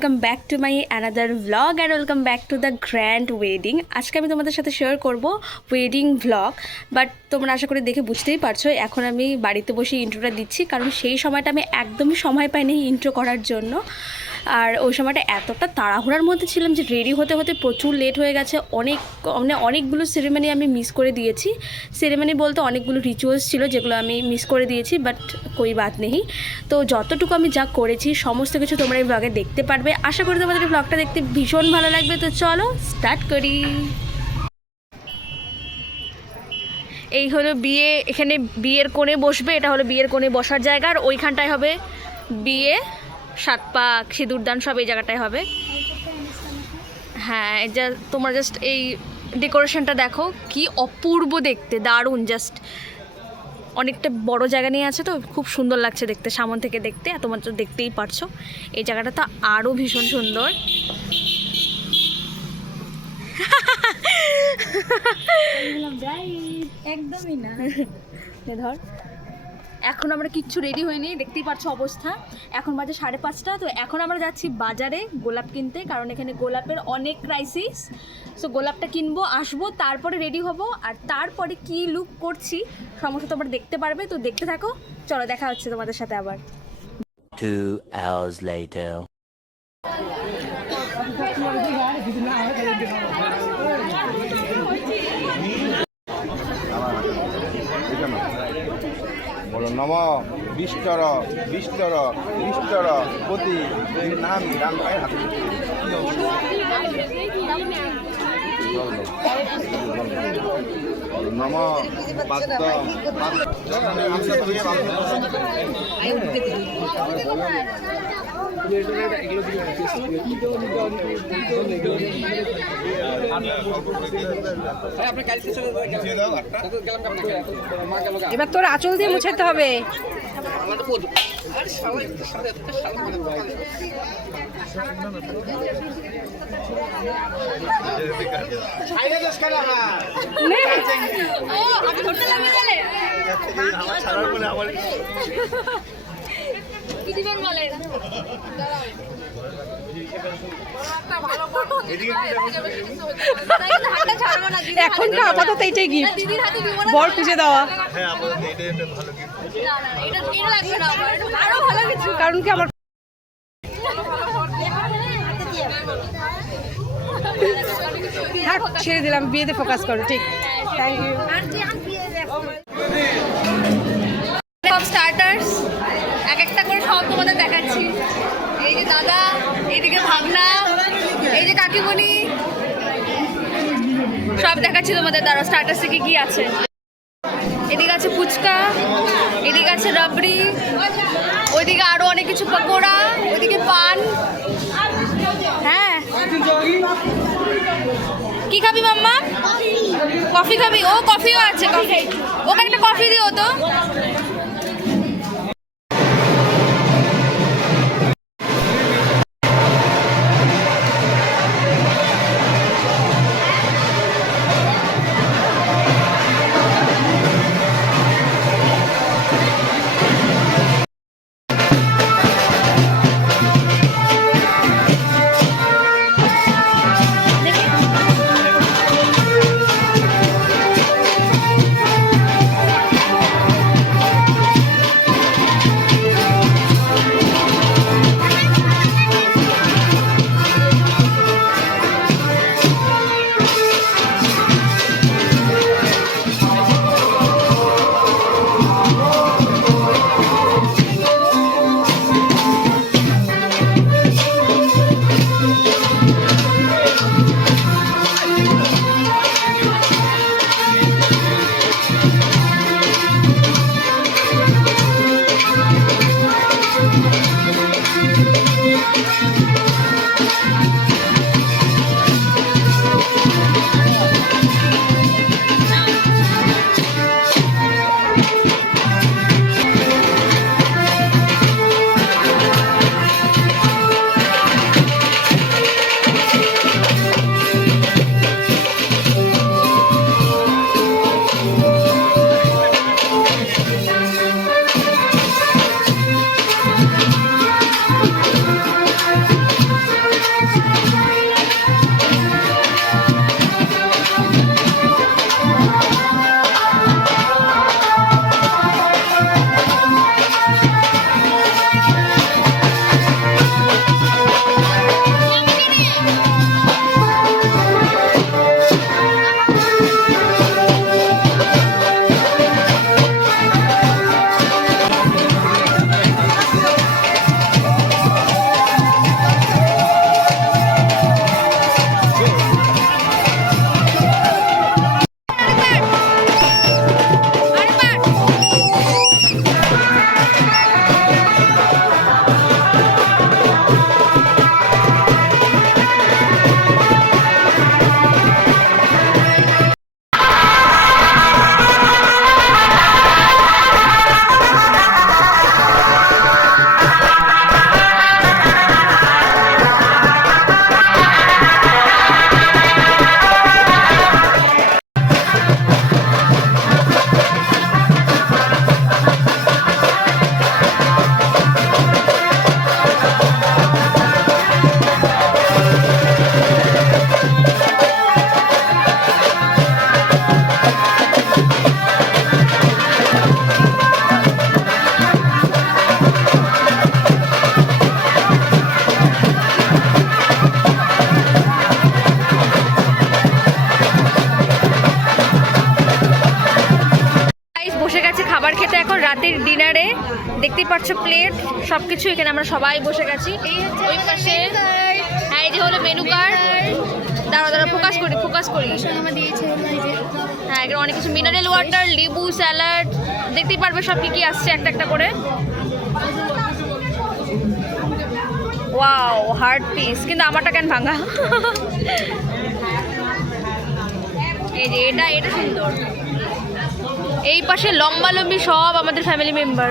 Welcome back to my another vlog and welcome back to the grand wedding. আজকে আমি তোমাদের সাথে share করব ওয়েডিং ভ্লগ, বাট তোমরা আশা করি দেখে বুঝতেই পারছো এখন আমি বাড়িতে বসে ইন্ট্রোটা দিচ্ছি, কারণ সেই সময়টা আমি একদমই সময় পাইনি ইন্ট্রো করার জন্য। আর ওই সময়টা এতটা তাড়াহুড়ার মধ্যে ছিলাম যে রেডি হতে হতে প্রচুর লেট হয়ে গেছে। অনেকগুলো সেরেমনি আমি মিস করে দিয়েছি। সেরেমনি বলতে অনেকগুলো রিচুয়ালস ছিল যেগুলো আমি মিস করে দিয়েছি, বাট কোই বাত নেই। তো যতটুকু আমি যা করেছি সমস্ত কিছু তোমরা এই ব্লগে দেখতে পারবে। আশা করি তোমাদের এই ব্লগটা দেখতে ভীষণ ভালো লাগবে। তো চলো স্টার্ট করি। এই হলো বিয়ে, এখানে বিয়ের কোণে বসবে, এটা হলো বিয়ের কোণে বসার জায়গা, আর ওইখানটায় হবে বিয়ে, সাত পাক সিঁদুরদান সব এই জায়গাটায় হবে। হ্যাঁ, এটা তোমরা জাস্ট এই ডেকোরেশনটা দেখো কি অপূর্ব দেখতে, দারুণ। জাস্ট অনেকটা বড় জায়গা নিয়ে আছে তো খুব সুন্দর লাগছে দেখতে, সামনে থেকে দেখতে। আর তোমরা তো দেখতেই পারছো এই জায়গাটা তো আরও ভীষণ সুন্দর। একদমই না ধর, এখন আমরা কিচ্ছু রেডি হয়নি, দেখতেই পাচ্ছ অবস্থা। এখন বাজে 5:30। তো এখন আমরা যাচ্ছি বাজারে গোলাপ কিনতে, কারণ এখানে গোলাপের অনেক ক্রাইসিস। সো গোলাপটা কিনবো, আসবো, তারপরে রেডি হব। আর তারপরে কি লুক করছি সমস্ত তোমরা দেখতে পারবে। তো দেখতে থাকো, চলো দেখা হচ্ছে তোমাদের সাথে আবার। 2 hours later. বলো নম বিষ্টর বিষ্টর বিষ্টর পতি নাম রাম পায়ের হাতে নম পাত্র এবার তোর আঁচল দিয়ে মুছাতে হবে। এখন না, আপাতত এইটাই গিফট, বর খুঁজে দেওয়া। কারণ কি আমার ছেড়ে দিলাম, বিয়েতে ফোকাস করো। ঠিক, থ্যাংক ইউ। সব স্টার্টার্স এক একটা করে সব তোমাদের দেখাচ্ছি। এই যে দাদা, এইদিকে ভাবনা, এই যে কাকিমণি, সব দেখাচ্ছি তোমাদের। দ্বারা স্টার্টার্সে কি কি আছে। এদিকে আছে ফুচকা, এদিকে আছে রাবড়ি, ওইদিকে আরো অনেক কিছু, পকোড়া, ওইদিকে পান। হ্যাঁ, কি খাবি মাম্মা? কফি খাবি? ও কফিও আছে, কফি। ওকে একটা কফি দিও তো। ডিনারে দেখতেই পাচ্ছ প্লেট সব কিছু, এখানে আমরা সবাই বসে গেছি। ওই পাশে হ্যাঁ এই যে হলো মেনু কার্ড, দাঁড়া ফোকাস করি হ্যাঁ এখানে অনেক কিছু, মিনারেল ওয়াটার, লেবু, স্যালাড, দেখতেই পারবে সব কি আসছে একটা একটা করে। ওয়াও হার্ড পিস, কিন্তু আমারটা কেন ভাঙা? এই যে এটা সুন্দর। এই পাশে লম্বালম্বি সব আমাদের ফ্যামিলি মেম্বার,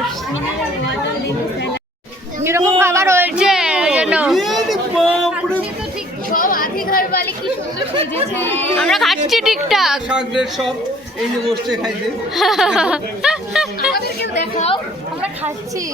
এরকম খাবার হয়েছে ওই জন্য আমরা খাচ্ছি ঠিকঠাক। সব এই যে বসছে খাইতে। দেখাও আমরা খাচ্ছি।